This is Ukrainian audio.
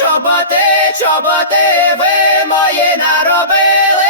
чоботи, чоботи ви мої наробили.